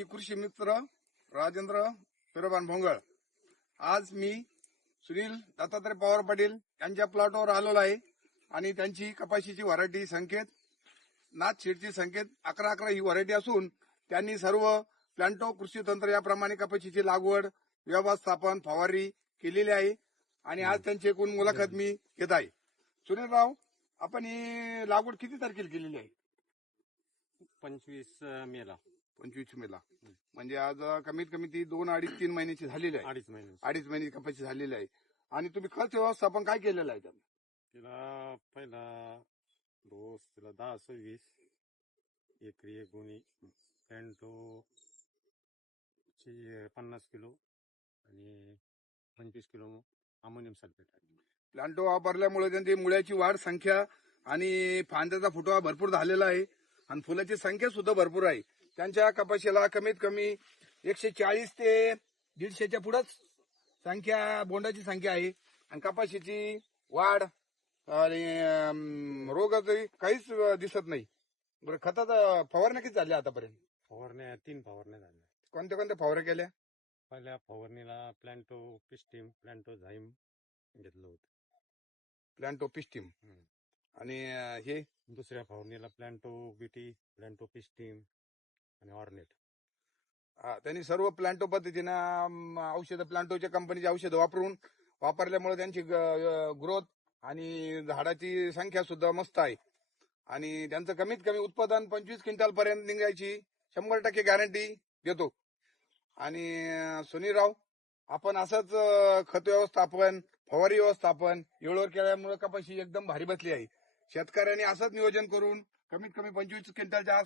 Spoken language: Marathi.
मी कृषी मित्र राजेंद्र पेरोबान भोंगळ. आज मी सुनील दत्तात्रय पवार पाटील यांच्या प्लॉटवर आलेलो आहे आणि त्यांची कपाशीची व्हरायटी संकेत नाथशेठची संकेत 11-11 ही व्हरायटी असून त्यांनी सर्व प्लांटो कृषी तंत्र याप्रमाणे कपाशीची लागवड व्यवस्थापन फवारणी केलेली आहे आणि आज त्यांची एकूण मुलाखत मी घेत आहे. सुनीलराव, आपण ही लागवड किती तारखेला केलेली आहे? 25 मेला. 25 मेला. म्हणजे आज कमीत कमी ती 2-2.5-3 महिन्याची झालेली आहे. 2.5 महिने. 2.5 महिन्याची कपाशी झालेली आहे. आणि तुम्ही खत व्यवस्थापन काय केलेलं आहे? तिला पहिला डोस तिला 10-20 एकरी एक गुणी पॅन्टो 50 किलो आणि 25 किलो अमोनियम सल्फेट आहे. प्लांटो वापरल्यामुळे त्यांची मुळ्याची वाढ संख्या आणि फांद्याचा फुटवा भरपूर झालेला आहे आणि फुलाची संख्या सुद्धा भरपूर आहे. त्यांच्या कपाशीला कमीत कमी 140 ते 150च्या पुढेच संख्या बोंडाची संख्या आहे आणि कपाशीची वाढ आणि रोगाचं काहीच दिसत नाही. बरं, खताचा फवारण्या किती झाल्या आतापर्यंत? फवारण्या 3 फवारण्या झाल्या. कोणत्या कोणत्या फवारण्या केल्या? पहिल्या फवारणीला प्लांटो पिस्टीम प्लांटो झाईम घेतलं होतं. प्लांटो पिस्टीम. आणि हे दुसऱ्या फवारणीला प्लांटो बीटी प्लांटो पिस्टीम आणि ऑर्नेट. त्यांनी सर्व प्लांटो पद्धतीनं औषधं प्लांटोच्या कंपनीची औषधं वापरल्यामुळे त्यांची ग्रोथ आणि झाडाची संख्या सुद्धा मस्त आहे आणि त्यांचं कमीत कमी उत्पादन 25 क्विंटल पर्यंत निघायची 100% गॅरंटी देतो. आणि सुनीलराव, आपण असंच खत व्यवस्थापन फवारी व्यवस्थापन वेळेवर केल्यामुळे कपाशी एकदम भारी बसली आहे. शेतकऱ्यांनी असंच नियोजन करून कमीत कमी 25 क्विंटलच्या